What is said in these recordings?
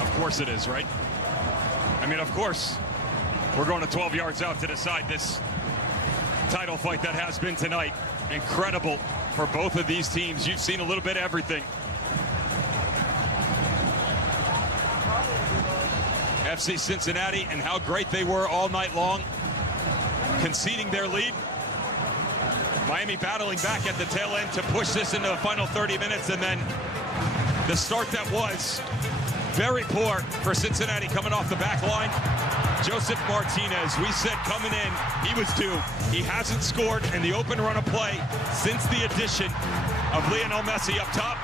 Of course it is, right? I mean, of course, we're going to 12 yards out to decide this title fight that has been tonight. Incredible for both of these teams. You've seen a little bit of everything. FC Cincinnati and how great they were all night long, conceding their lead. Miami battling back at the tail end to push this into the final 30 minutes, and then the start that was very poor for Cincinnati coming off the back line. Joseph Martinez, we said coming in, he was due. He hasn't scored in the open run of play since the addition of Lionel Messi up top.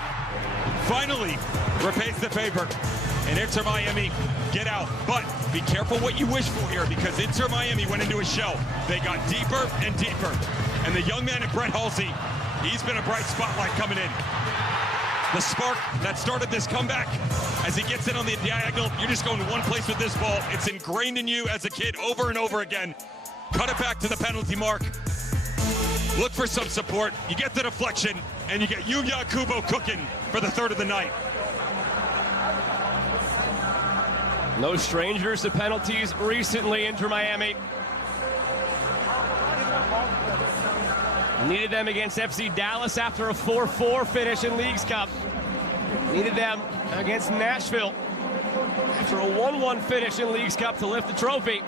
Finally repays the favor, and Inter Miami get out. But be careful what you wish for here, because Inter Miami went into a shell. They got deeper and deeper. And the young man in Brett Halsey, he's been a bright spotlight coming in. The spark that started this comeback, as he gets in on the diagonal, you're just going one place with this ball. It's ingrained in you as a kid over and over again. Cut it back to the penalty mark. Look for some support. You get the deflection, and you get Yuya Kubo cooking for the third of the night. No strangers to penalties recently, Inter Miami. Needed them against FC Dallas after a 4-4 finish in Leagues Cup. Needed them against Nashville after a 1-1 finish in Leagues Cup to lift the trophy.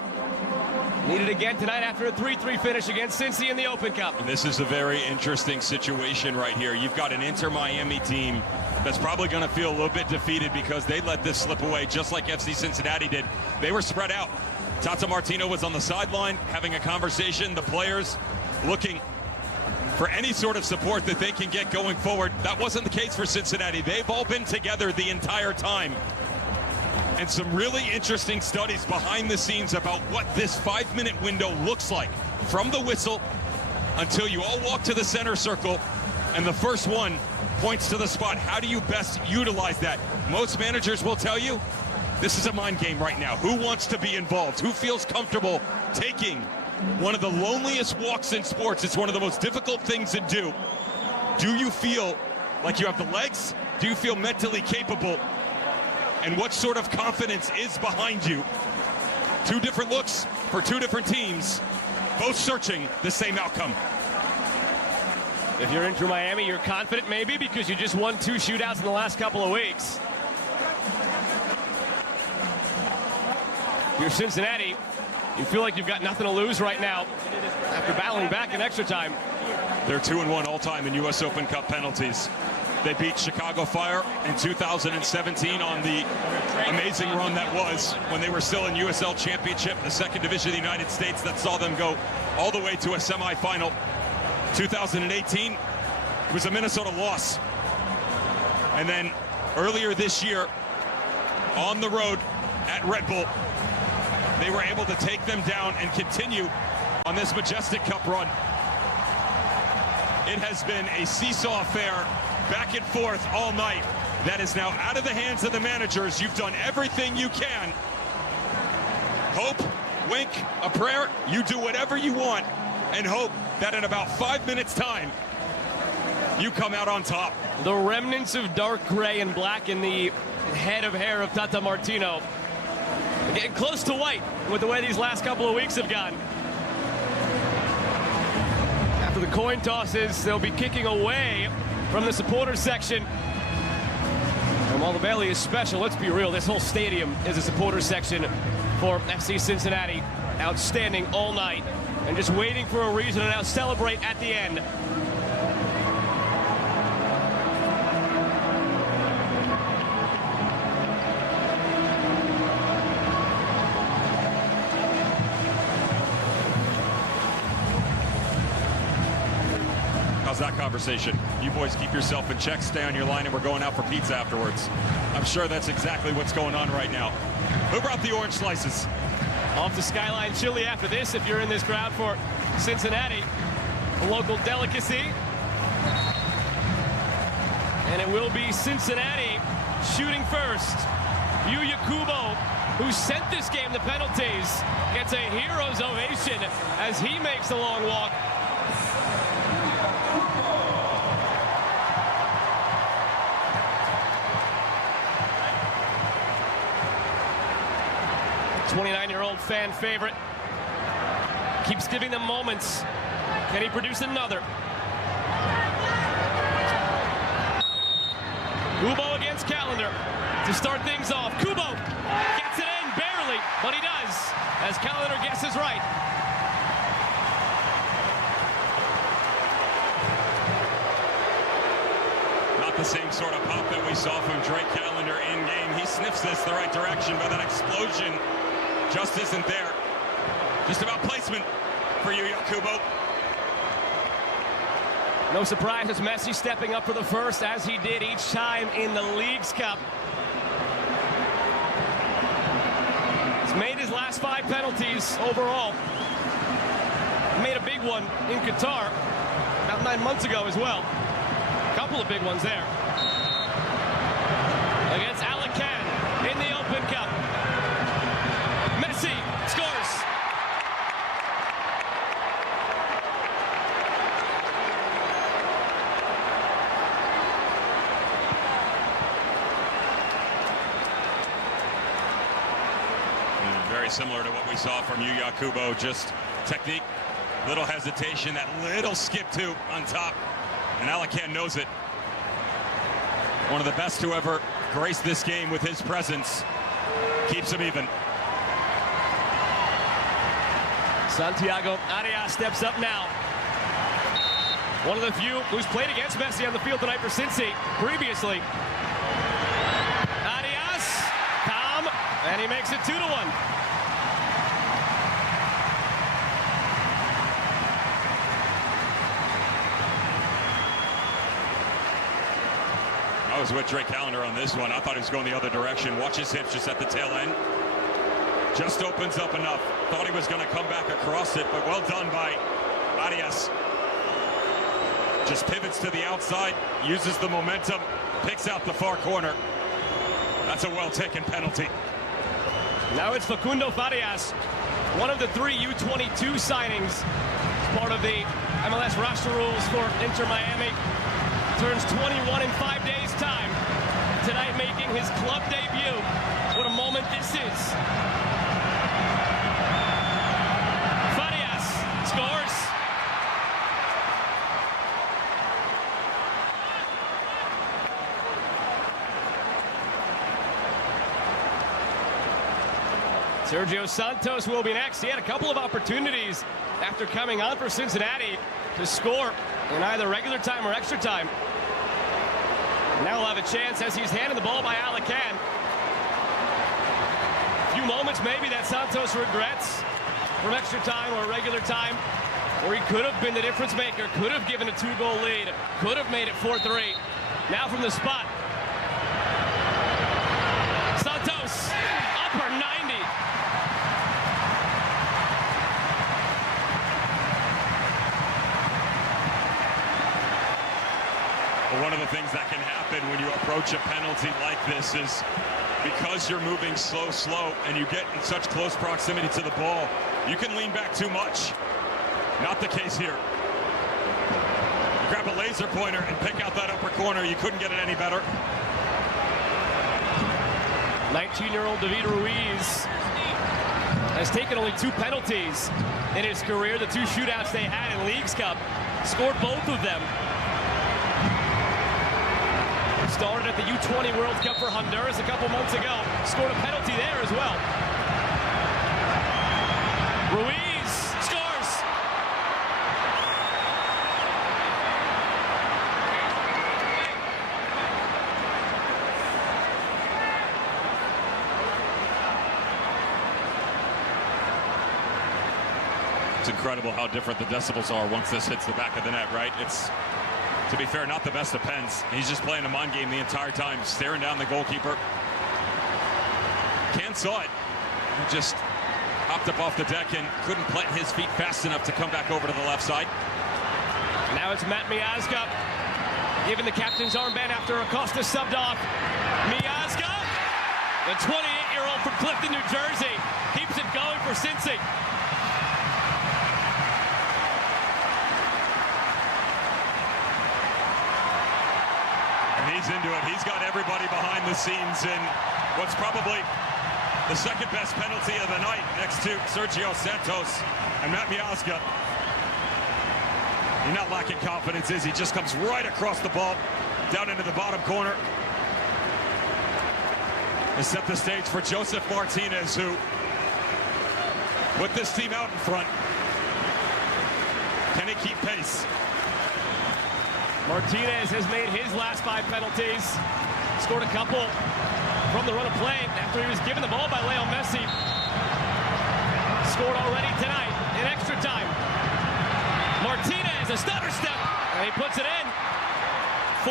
Needed again tonight after a 3-3 finish against Cincy in the Open Cup. And this is a very interesting situation right here. You've got an Inter Miami team that's probably going to feel a little bit defeated because they let this slip away just like FC Cincinnati did. They were spread out. Tata Martino was on the sideline having a conversation. The players looking for any sort of support that they can get going forward. That wasn't the case for Cincinnati. They've all been together the entire time. And some really interesting studies behind the scenes about what this 5-minute window looks like from the whistle until you all walk to the center circle and the first one points to the spot. How do you best utilize that? Most managers will tell you this is a mind game right now. Who wants to be involved? Who feels comfortable taking one of the loneliest walks in sports? It's one of the most difficult things to do. Do you feel like you have the legs? Do you feel mentally capable? And what sort of confidence is behind you? Two different looks for two different teams, both searching the same outcome. If you're Inter Miami, you're confident maybe because you just won 2 shootouts in the last couple of weeks. If you're Cincinnati, you feel like you've got nothing to lose right now after battling back in extra time. They're 2-1 all-time in U.S. Open Cup penalties. They beat Chicago Fire in 2017 on the amazing run that was when they were still in USL Championship, the second division of the United States, that saw them go all the way to a semifinal. 2018 was a Minnesota loss. And then earlier this year, on the road at Red Bull, they were able to take them down and continue on this majestic cup run. It has been a seesaw affair, back and forth all night. That is now out of the hands of the managers. You've done everything you can. Hope, wink, a prayer. You do whatever you want and hope that in about 5 minutes time, you come out on top. The remnants of dark gray and black in the head of hair of Tata Martino. Getting close to white with the way these last couple of weeks have gone. After the coin tosses, they'll be kicking away from the supporters section. And while the Bailey is special, let's be real, this whole stadium is a supporters section for FC Cincinnati. Outstanding all night and just waiting for a reason to now celebrate at the end. How's that conversation? You boys keep yourself in check, stay on your line, and we're going out for pizza afterwards. I'm sure that's exactly what's going on right now. Who brought the orange slices? Off to Skyline Chili after this, if you're in this crowd for Cincinnati, a local delicacy. And it will be Cincinnati shooting first. Yuya Kubo, who sent this game to penalties, gets a hero's ovation as he makes the long walk. 29-year-old fan favorite. Keeps giving them moments. Can he produce another? Kubo against Calendar to start things off. Kubo gets it in, barely, but he does, as Calendar guesses right. Not the same sort of pop that we saw from Drake Calendar in game. He sniffs this the right direction, but that explosion just isn't there. Just about placement for you, Kubo. No surprise, it's Messi stepping up for the first, as he did each time in the Leagues Cup. He's made his last 5 penalties overall. Made a big one in Qatar about 9 months ago as well. A couple of big ones there. Against Alacan in the Open Cup. Messi scores. Very similar to what we saw from Yuya Kubo, just technique, little hesitation, that little skip too on top, and Alacan knows it. One of the best to ever grace this game with his presence, keeps him even. Santiago Arias steps up now. One of the few who's played against Messi on the field tonight for Cincy previously. Arias, calm, and he makes it 2-1. I was with Drake Calendar on this one. I thought he was going the other direction. Watch his hips just at the tail end. Just opens up enough. Thought he was going to come back across it, but well done by Arias. Just pivots to the outside, uses the momentum, picks out the far corner. That's a well-taken penalty. Now it's Facundo Farias, one of the 3 U22 signings, part of the MLS roster rules for Inter Miami. Turns 21 in 5 days' time. Tonight making his club debut. What a moment this is. Farias scores. Sergio Santos will be next. He had a couple of opportunities after coming on for Cincinnati to score in either regular time or extra time. Now he'll have a chance as he's handed the ball by Alacan. A few moments maybe that Santos regrets from extra time or regular time, where he could have been the difference maker, could have given a 2-goal lead, could have made it 4-3. Now from the spot, Santos, upper 90. One of the things that can happen when you approach a penalty like this is because you're moving slow, and you get in such close proximity to the ball, you can lean back too much. Not the case here. You grab a laser pointer and pick out that upper corner. You couldn't get it any better. 19-year-old David Ruiz has taken only 2 penalties in his career. The 2 shootouts they had in Leagues Cup, scored both of them. Started at the U20 World Cup for Honduras a couple months ago. Scored a penalty there as well. Ruiz scores. It's incredible how different the decibels are once this hits the back of the net, right? It's, to be fair, not the best of pens. He's just playing a mind game the entire time, staring down the goalkeeper. Can saw it. He just hopped up off the deck and couldn't plant his feet fast enough to come back over to the left side. Now it's Matt Miazga giving the captain's armband after Acosta subbed off. Miazga, the 28-year-old from Clifton, New Jersey, keeps it going for Cincy. He's into it. He's got everybody behind the scenes in what's probably The second best penalty of the night next to Sergio Santos and Matt Miazga. He's not lacking confidence, is he? Just comes right across the ball, down into the bottom corner. And set the stage for Joseph Martinez, who put this team out in front. Can he keep pace? Martinez has made his last 5 penalties. Scored a couple from the run of play after he was given the ball by Leo Messi. Scored already tonight in extra time. Martinez, a stutter step, and he puts it in.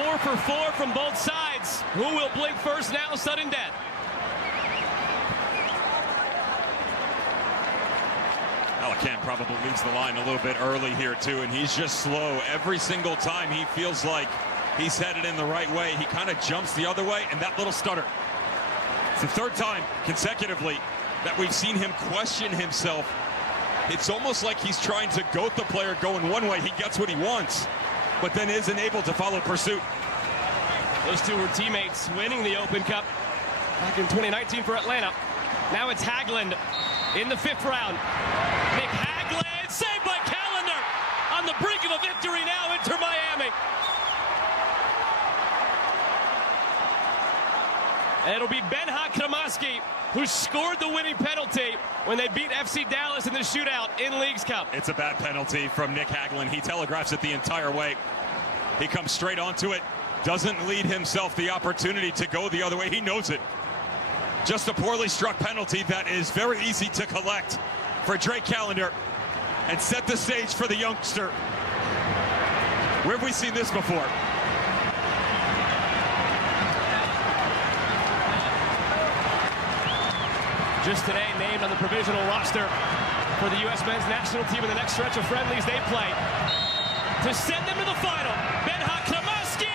4 for 4 from both sides. Who will blink first now? Sudden death. Alacan probably leads the line a little bit early here too, and he's just slow. Every single time he feels like he's headed in the right way, he kind of jumps the other way, and that little stutter. It's the 3rd time consecutively that we've seen him question himself. It's almost like he's trying to goat the player going one way. He gets what he wants, but then isn't able to follow pursuit. Those two were teammates winning the Open Cup back in 2019 for Atlanta. Now it's Haglund in the 5th round. Nick Haglund, saved by Callender. On the brink of a victory now, Inter Miami. And it'll be Benha Kramaski who scored the winning penalty when they beat FC Dallas in the shootout in Leagues Cup. It's a bad penalty from Nick Haglund. He telegraphs it the entire way. He comes straight onto it, doesn't lead himself the opportunity to go the other way. He knows it. Just a poorly struck penalty that is very easy to collect for Drake Callender and set the stage for the youngster. Where have we seen this before? Just today named on the provisional roster for the U.S. men's national team in the next stretch of friendlies they play to send them to the final. Benha Kramaski!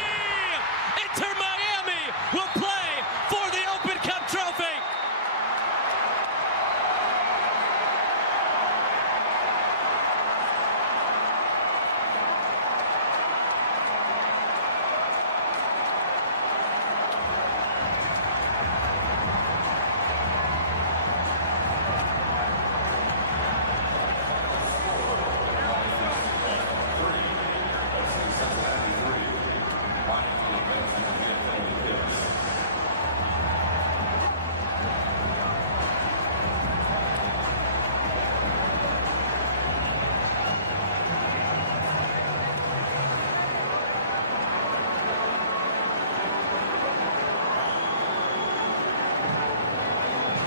Inter Miami will play for the Open Cup trophy.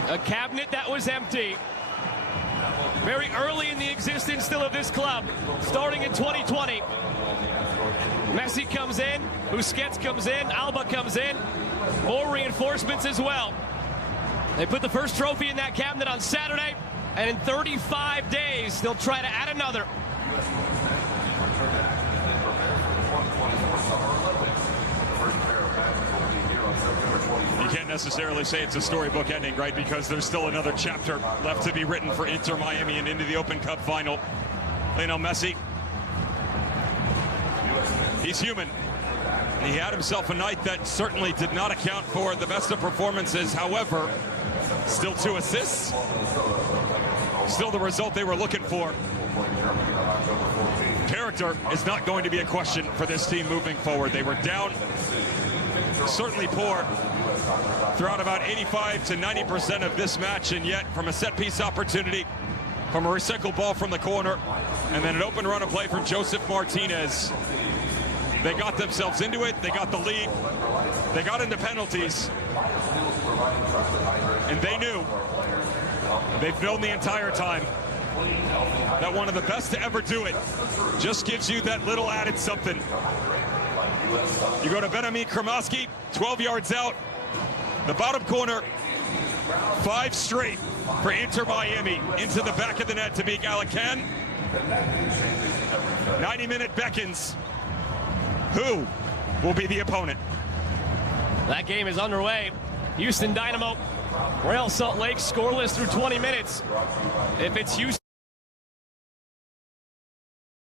A cabinet that was empty. Very early in the existence still of this club, starting in 2020. Messi comes in, Busquets comes in, Alba comes in, more reinforcements as well. They put the first trophy in that cabinet on Saturday, and in 35 days, they'll try to add another. You can't necessarily say it's a storybook ending, right? Because there's still another chapter left to be written for Inter Miami and into the Open Cup final. Lionel Messi, he's human. And he had himself a night that certainly did not account for the best of performances. However, still 2 assists. Still the result they were looking for. Character is not going to be a question for this team moving forward. They were down, certainly poor, throughout about 85 to 90% of this match, and yet from a set-piece opportunity, from a recycled ball from the corner, and then an open run of play from Joseph Martinez, they got themselves into it, they got the lead, they got into penalties, and they knew, they've known the entire time, that one of the best to ever do it just gives you that little added something. You go to Benjamin Kramaski, 12 yards out, the bottom corner, 5 straight for Inter Miami into the back of the net to beat Alacan. 90-minute beckons. Who will be the opponent? That game is underway. Houston Dynamo, Real Salt Lake scoreless through 20 minutes. If it's Houston.